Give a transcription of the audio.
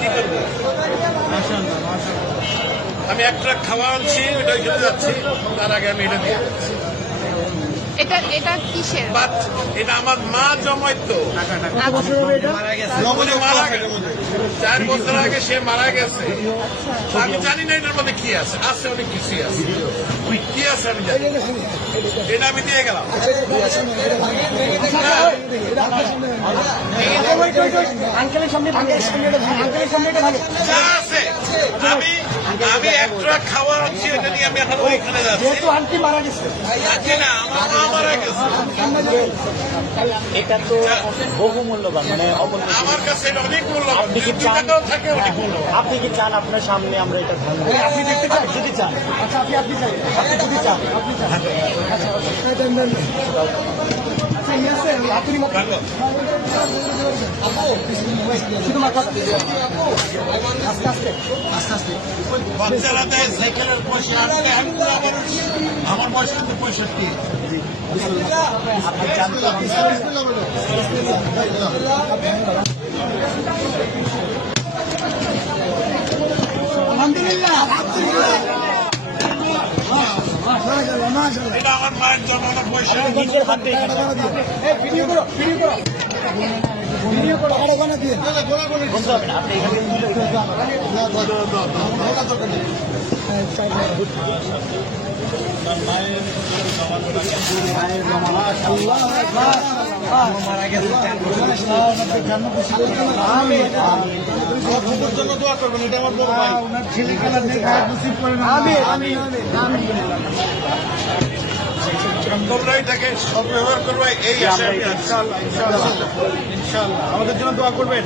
কি করবো? আমি এক ট্রাক খাওয়া আনছি, ওটা ওইখানে যাচ্ছি, তার আগে আমি এটা দিয়ে যাচ্ছি। এটা কিসের? বাট এটা আমার মা জমাইতো, মারা গেছে 4 বছর আগে, সে মারা গেছে। আমি জানি না এটার মধ্যে কি আছে, আছে অনেক কিছুই আছে, কি আছে আমি জানি, এটা আমি দিয়ে গেলাম। যা আছে আমি এক ট্রাক খাওয়া আনছি, এটা নিয়ে আমি এখন ওইখানে যাচ্ছি। আন্টি মারা গেছে না, আমার মা মারা গেছে। এটা তো বহু মূল্যবান, মানে আমার কাছে এটা অনেক মূল্যবান, 2 টাকাও থাকে অনেক মূল্যবান। আপনি কি চান আপনার সামনে আমরা এটা ভাঙবো? আপনি দেখতে চান? যদি চান, আচ্ছা, আপনি চাই, আপনি যদি চান, আপনি চান। আচ্ছা, আচ্ছা, ইয়ে আছে, আপনি ভালো। শুধু মাথা আস্তে আস্তে আস্তে আস্তে বাচ্চারা দেয় সাইকেলের পয়সা আনতে, আমি তো আমার বয়স কিন্তু 65। আপনি চান তো আলহামদুলিল্লাহ। এটা আমার মায়ের জন্মানো পয়সা। নিজের হাতে এখানে ভিডিও করো, ভিডিও করো, ভিডিও করো, ওখানে দিয়ে বলতে হবে না, আপনি এখানে মারা গেছে। জন্য দোয়া করবেন, এটা আমার বড় ভাই। ওনার ছেলে খেলা দেখা নসিব করেন। তোমরা এটাকে সদ্ব্যবহার করবে, এই আশায় আমি আছি। ইনশাআল্লাহ, ইনশাআল্লাহ, ইনশাআল্লাহ আমাদের জন্য দোয়া করবেন।